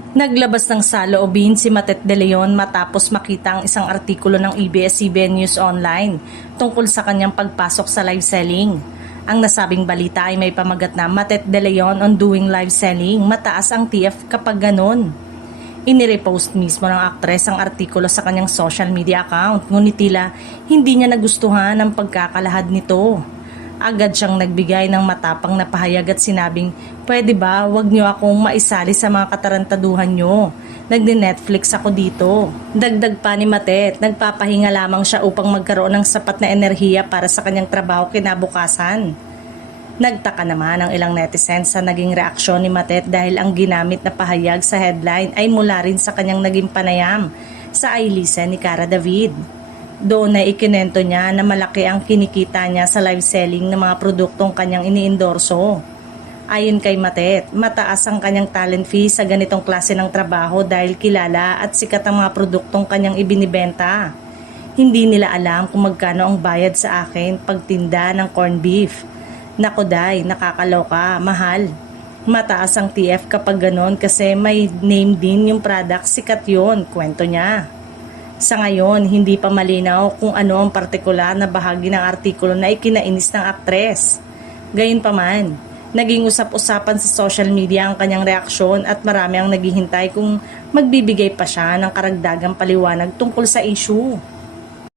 Naglabas ng saloobin si Matet De Leon matapos makita ang isang artikulo ng ABS-CBN News Online tungkol sa kanyang pagpasok sa live selling. Ang nasabing balita ay may pamagat na Matet De Leon on doing live selling, mataas ang TF kapag ganon. Inirepost mismo ng aktres ang artikulo sa kanyang social media account, ngunit tila hindi niya nagustuhan ang pagkakalahad nito. Agad siyang nagbigay ng matapang na pahayag at sinabing, "Pwede ba wag niyo akong maisali sa mga katarantaduhan niyo? Nagdi-Netflix ako dito." Dagdag pa ni Matet, nagpapahinga lamang siya upang magkaroon ng sapat na enerhiya para sa kanyang trabaho kinabukasan. Nagtaka naman ang ilang netizens sa naging reaksyon ni Matet dahil ang ginamit na pahayag sa headline ay mula rin sa kanyang naging panayam sa I Listen ni Cara David. Doon ay ikinento niya na malaki ang kinikita niya sa live selling ng mga produktong kanyang iniendorso. Ayon kay Matet, mataas ang kanyang talent fee sa ganitong klase ng trabaho dahil kilala at sikat ang mga produktong kanyang ibinibenta. Hindi nila alam kung magkano ang bayad sa akin pagtinda ng corned beef. Naku day, nakakaloka, mahal. Mataas ang TF kapag ganon kasi may name din yung product, sikat yun, kwento niya. Sa ngayon, hindi pa malinaw kung ano ang partikular na bahagi ng artikulo na ikinainis ng aktres. Gayunpaman, naging usap-usapan sa social media ang kanyang reaksyon at marami ang naghihintay kung magbibigay pa siya ng karagdagang paliwanag tungkol sa issue.